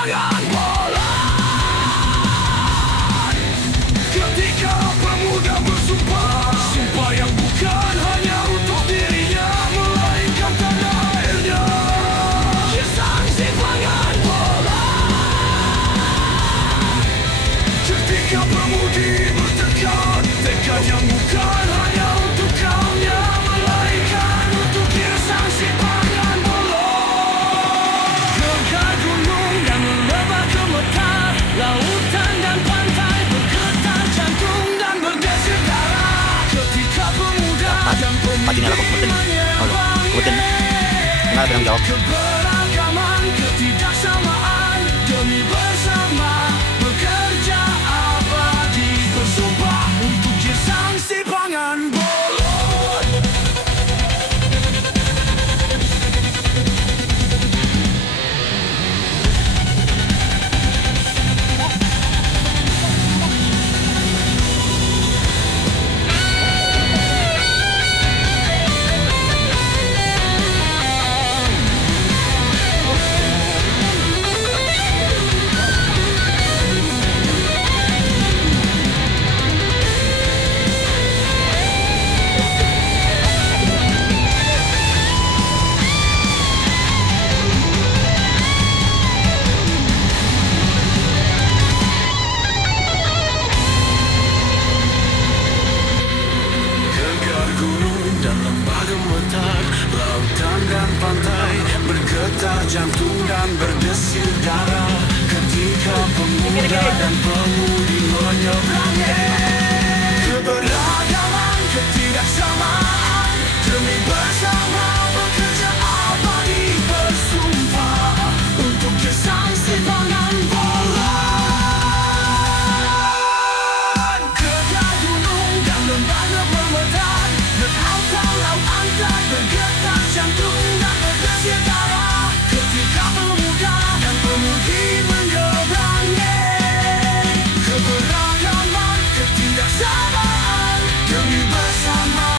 simpangan bola. Ketika pemuda bersumpah, sumpah yang bukan hanya untuk dirinya, melainkan tanah airnya. Kisah simpangan bola. Ketika pemudi bertekad, tekad yang bukan hanya untuk kaumnya, melainkan untuk kisah simpangan bola. Gegap gunung dan melebah gemetar, lautan dan pantai bergetar jantung dan berdesir darah. Ketika pemuda dan pemudi menyerang keberagaman, ketidaksamaan demi bersama bekerja abadi, bersumpah untuk kisah simpangan bola. Lautan dan pantai bergetar jantung dan berdesir darah. Ketika pemuda dan pemudi menyeberangi keberagaman, ketidaksamaan demi bersama bekerja abadi, bersumpah untuk kisah simpangan bola. Gegap gunung dan lembah bermetar, berautan